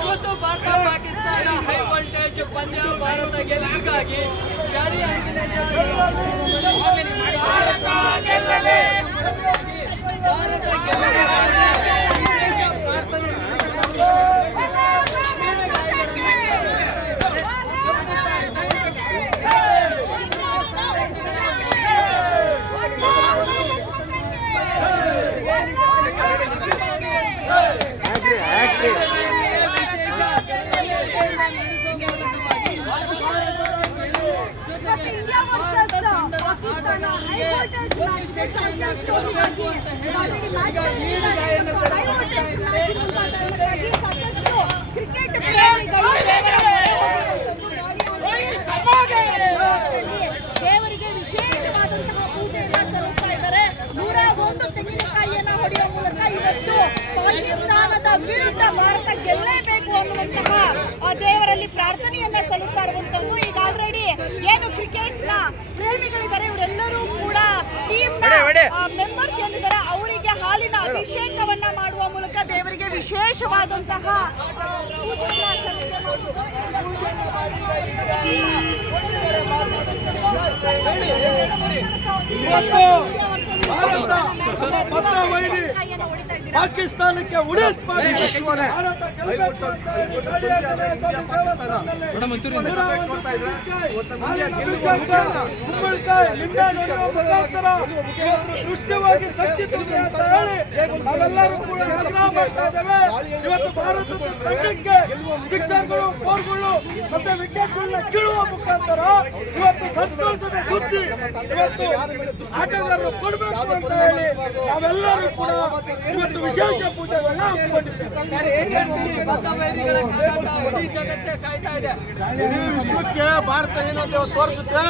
ಇವತ್ತು Bharat Pakistan high voltage ಪಂದ್ಯ ಭಾರತ ಗೆಲುವಿಗಾಗಿ ವಿಶೇಷ ಪ್ರಾರ್ಥನೆ ದೇವರಿಗೆ ವಿಶೇಷವಾದಂತಹ ಪೂಜೆಯನ್ನ ಸಲ್ಲಿಸ್ತಾ ಇದ್ದಾರೆ. 101 ತೆಂಗಿನಕಾಯಿಯನ್ನ ಹೊಡೆಯುವ ಮೂಲಕ ಇವತ್ತು ಪಾಕಿಸ್ತಾನದ ವಿರುದ್ಧ ಭಾರತ ಗೆಲ್ಲೇಬೇಕು ಅನ್ನುವಂತಹ ದೇವರಲ್ಲಿ ಪ್ರಾರ್ಥನೆಯನ್ನ ಸಲ್ಲಿಸ್ತಾ ಇರುವಂತದ್ದು. ಈಗ ಆಲ್ರೆಡಿ ಏನು ಕ್ರಿಕೆಟ್ ನ ಪ್ರೇಮಿಗಳಿದ್ದಾರೆ ಇವರೆಲ್ಲರೂ ಕೂಡ ಟೀಮ್ ಮೆಂಬರ್ಸ್ ಏನಿದ್ದಾರೆ ಅವರಿಗೆ ಹಾಲಿನ ಅಭಿಷೇಕವನ್ನ ಮಾಡುವ ಮೂಲಕ ದೇವರಿಗೆ ವಿಶೇಷವಾದಂತಹ ಪಾಕಿಸ್ತಾನಕ್ಕೆ ಉಡೇಸ್ ಮಾಡಿ ದೃಷ್ಟವಾಗಿ ಶಕ್ತಿ ತುಂಬಿ ಅಂತ ಹೇಳಿ ನಾವೆಲ್ಲರೂ ಕೂಡ ಆಗ್ರಹ ಮಾಡ್ತಾ ಇದ್ದೇವೆ. ಇವತ್ತು ಭಾರತದ ತಂಡಕ್ಕೆ ಸಿಕ್ಸರ್ಗಳು, ಫೋರ್ಗಳು ಮತ್ತೆ ವಿಕೆಟ್ಗಳನ್ನ ಕೀಳುವ ಮುಖಾಂತರ ಇವತ್ತು ಸಂತೋಷದ ಸುದ್ದಿ ಇವತ್ತು ಆಟಗಾರರು ಕೊಡಬೇಕು ಅಂತ ಹೇಳಿ ನಾವೆಲ್ಲರೂ ಕೂಡ ಇವತ್ತು ವಿಶೇಷ ಪೂಜೆಗಳನ್ನ ವಿಶ್ವಕ್ಕೆ ಭಾರತ ಏನಂತ ತೋರಿಸುತ್ತೆ,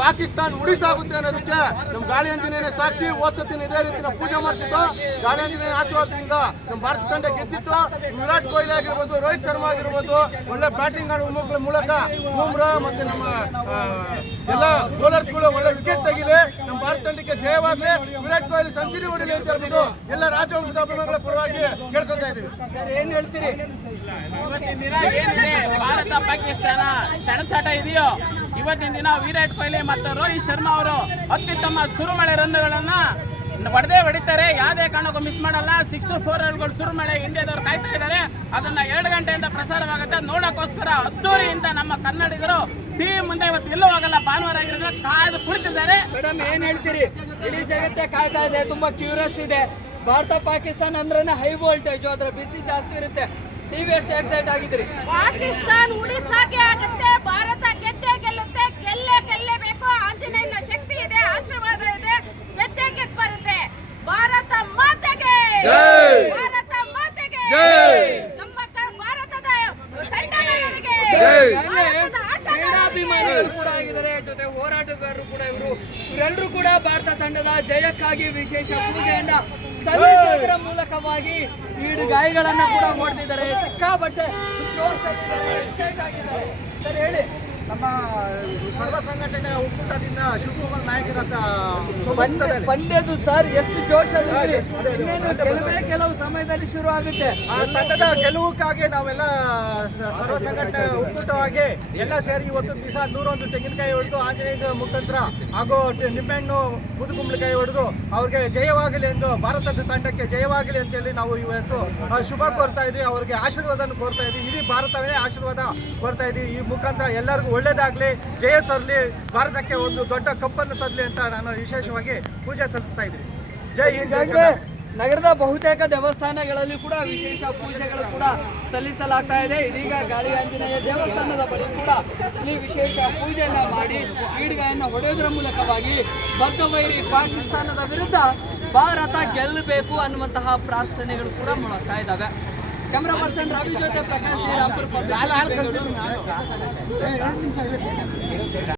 ಪಾಕಿಸ್ತಾನ ಉಡಿಸಾಗುತ್ತೆ ಅನ್ನೋದಕ್ಕೆ ನಮ್ಮ ಗಾಳಿ ಆಂಜನೇಯನ ಸಾಕ್ಷಿ. ಓದ್ಸತ್ತಿನ ಇದೇ ರೀತಿ ನಾವು ಪೂಜೆ ಮಾಡಿಸಿದ್ದು ಗಾಳಿ ಆಂಜನೇಯನ ಆಶೀರ್ವಾದದಿಂದ ನಮ್ಮ ಭಾರತ ತಂಡ ಗೆದ್ದಿತ್ತು. ವಿರಾಟ್ ಕೊಹ್ಲಿ ಆಗಿರ್ಬೋದು, ರೋಹಿತ್ ಶರ್ಮಾ ಆಗಿರ್ಬೋದು, ಒಳ್ಳೆ ಬ್ಯಾಟಿಂಗ್ ಆಡುವ ಮೂಲಕ ಬೂಮ್ರಾ ಮತ್ತೆ ನಮ್ಮ ಎಲ್ಲ ಬೌಲರ್ಸ್ಗಳು ಒಳ್ಳೆ ವಿಕೆಟ್ ತೆಗಿಲಿ, ನಮ್ಮ ಭಾರತ ತಂಡಕ್ಕೆ ಜಯವಾಗಲಿ, ವಿರಾಟ್ ಕೊಹ್ಲಿ ಸೆಂಚುರಿ ಹೊಡಿಲಿ ಅಂತ ಹೇಳ್ಬಿಟ್ಟು ಎಲ್ಲ ರಾಜ್ಯವಂಶದ ಅಭಿಮಾನಿಗಳ ಪರವಾಗಿ ಕೇಳ್ಕೊತಾ ಇದ್ದೀವಿ. ಏನ್ ಹೇಳ್ತೀರಿ? ಭಾರತ ಪಾಕಿಸ್ತಾನ ಸೆಣಸಾಟ ಇದೆಯೋ ಇವತ್ತಿನ ದಿನ ವಿರಾಟ್ ಕೊಹ್ಲಿ ಮತ್ತು ರೋಹಿತ್ ಶರ್ಮಾ ಅವರು ಅತ್ಯುತ್ತಮ ಸುರುಮಳೆ ರನ್ಗಳನ್ನ ಹೊಡಿತಾರೆ. ಯಾವುದೇ ಕಾರಣಕ್ಕೂ ಮಿಸ್ ಮಾಡಲ್ಲ. 6-4 ರನ್ಗಳು ಸುರುಮಳೆ ಇಂಡಿಯಾದವ್ರು ಕಾಯ್ತಾ ಇದ್ದಾರೆ. ಅದನ್ನ 2 ಗಂಟೆಯಿಂದ ಪ್ರಸಾರವಾಗುತ್ತೆ. ನೋಡೋಕ್ಕೋಸ್ಕರ ಅದ್ದೂರಿಯಿಂದ ನಮ್ಮ ಕನ್ನಡಿಗರು ಟೀಮ್ ಮುಂದೆ ಇವತ್ತು ಎಲ್ಲೂ ಆಗಲ್ಲ, ಭಾನುವಾರ ಆಗಿರೋದ್ರೆ ಕಾಯ್ದು ಕುಳಿತಿದ್ದಾರೆ. ಮೇಡಮ್ ಏನ್ ಹೇಳ್ತೀರಿ? ಇಡೀ ಜಗತ್ತೇ ಕಾಯ್ತಾ ಇದೆ, ತುಂಬಾ ಕ್ಯೂರಿಯಸ್ ಇದೆ. ಭಾರತ ಪಾಕಿಸ್ತಾನ ಅಂದ್ರೆ ಹೈ ವೋಲ್ಟೇಜ್, ಅದ್ರ ಬಿಸಿ ಜಾಸ್ತಿ ಇರುತ್ತೆ. ನೀವು ಎಷ್ಟು ಎಕ್ಸೈಟ್ ಆಗಿದ್ರಿ? ಪಾಕಿಸ್ತಾನ ಉಡಿಸಾಕೆ ಆಗುತ್ತೆ, ಭಾರತ ಗೆದ್ದೇ ಗೆಲ್ಲುತ್ತೆ, ಗೆಲ್ಲೇಬೇಕು. ಆಂಜನೇಯನ ಶಕ್ತಿ ಇದೆ, ಆಶೀರ್ವಾದ ಇದೆ, ಗೆದ್ದೇ ಗೆದ್ದು ಬರುತ್ತೆ. ಭಾರತ ಮಾತೆಗೆ ಭಾರತ ಮಾತೆಗೆ ನಮ್ಮ ಭಾರತದ ತಂಡಗಳಿಗೆ ಕ್ರೀಡಾಭಿಮಾನಿಗಳು ಕೂಡ ಆಗಿದ್ದಾರೆ, ಜೊತೆ ಹೋರಾಟಗಾರರು ಕೂಡ ಇವರೆಲ್ಲರೂ ಕೂಡ ಭಾರತ ತಂಡದ ಜಯಕ್ಕಾಗಿ ವಿಶೇಷ ಪೂಜೆಯನ್ನ ಸಲ್ಲಿಸುವುದರ ಮೂಲಕವಾಗಿ ಈಡು ಗಾಯಗಳನ್ನ ಕೂಡ ಹೊಡೆದಿದ್ದಾರೆ. ಸಿಕ್ಕಾಪಟ್ಟೆ ಜೋಶಲ್ಲಿದ್ದಾರೆ, ಎಕ್ಸೈಟ್ ಆಗಿದ್ದಾರೆ. ಸರ್ ಹೇಳಿ. ನಮ್ಮ ಸರ್ವ ಸಂಘಟನೆ ಒಕ್ಕೂಟದಿಂದ ಶಿವಕುಮಾರ್ ನಾಯಕರ ಪಂದ್ಯದು ಸರ್ ಎಷ್ಟು ಜೋಶಲ್ಲಿ ಇನ್ನೇನು ಕೆಲವು ಸಮಯದಲ್ಲಿ ಶುರು ಆಗುತ್ತೆ. ಆ ತಂಡದ ಗೆಲುವುಕ್ಕಾಗಿ ನಾವೆಲ್ಲ ಸರ್ವ ಸಂಘಟನೆ ಒಕ್ಕೂಟವಾಗಿ ಎಲ್ಲ ಸೇರಿ ಇವತ್ತು ದಿವಸ 101 ತೆಂಗಿನಕಾಯಿ ಹೊಡೆದು ಆಂಜನೇಯ ಮುಖಾಂತರ ಹಾಗೂ ನಿಂಬೆಹಣ್ಣು ಬೂದುಗುಂಬಳಕಾಯಿ ಹೊಡೆದು ಅವ್ರಿಗೆ ಜಯವಾಗಲಿ ಎಂದು, ಭಾರತದ ತಂಡಕ್ಕೆ ಜಯವಾಗಲಿ ಅಂತೇಳಿ ನಾವು ಇವತ್ತು ಶುಭ ಕೋರ್ತಾ ಇದ್ವಿ. ಅವ್ರಿಗೆ ಆಶೀರ್ವಾದವನ್ನು ಕೋರ್ತಾ ಇದ್ವಿ. ಇಡೀ ಭಾರತವೇ ಆಶೀರ್ವಾದ ಕೋರ್ತಾ ಇದ್ವಿ. ಈ ಮುಖಾಂತರ ಎಲ್ಲರಿಗೂ ಒಳ್ಳೇದಾಗಲಿ, ಜಯ ತರಲಿ, ಭಾರತಕ್ಕೆ ಒಂದು ದೊಡ್ಡ ಕಪ್ಪನ್ನು ತರಲಿ ಅಂತ ನಾನು ವಿಶೇಷವಾಗಿ ಪೂಜೆ ಸಲ್ಲಿಸ್ತಾ ಇದ್ದೀನಿ. ಜೈ ಹಿಂದ್, ಜೈ ಹೀಗಾಗಿ ನಗರದ ಬಹುತೇಕ ದೇವಸ್ಥಾನಗಳಲ್ಲಿ ಕೂಡ ವಿಶೇಷ ಪೂಜೆಗಳು ಕೂಡ ಸಲ್ಲಿಸಲಾಗ್ತಾ ಇದೆ. ಇದೀಗ ಗಾಳಿ ಆಂಜನೇಯ ದೇವಸ್ಥಾನದ ಬಳಿ ಕೂಡ ಇಲ್ಲಿ ವಿಶೇಷ ಪೂಜೆಯನ್ನ ಮಾಡಿ ಈಡ್ಗಾಯನ್ನು ಹೊಡೆಯೋದರ ಮೂಲಕವಾಗಿ ಬದ್ಧವೈರಿ ಪಾಕಿಸ್ತಾನದ ವಿರುದ್ಧ ಭಾರತ ಗೆಲ್ಲಬೇಕು ಅನ್ನುವಂತಹ ಪ್ರಾರ್ಥನೆಗಳು ಕೂಡ ಮೊಳಗ್ತಾ ಇದ್ದಾವೆ. ಕ್ಯಾಮರಾ ಪರ್ಸನ್ ರವಿ ಜೊತೆ ಪ್ರಕಾಶ್ ಶ್ರೀರಾಮ್ಪುರ್.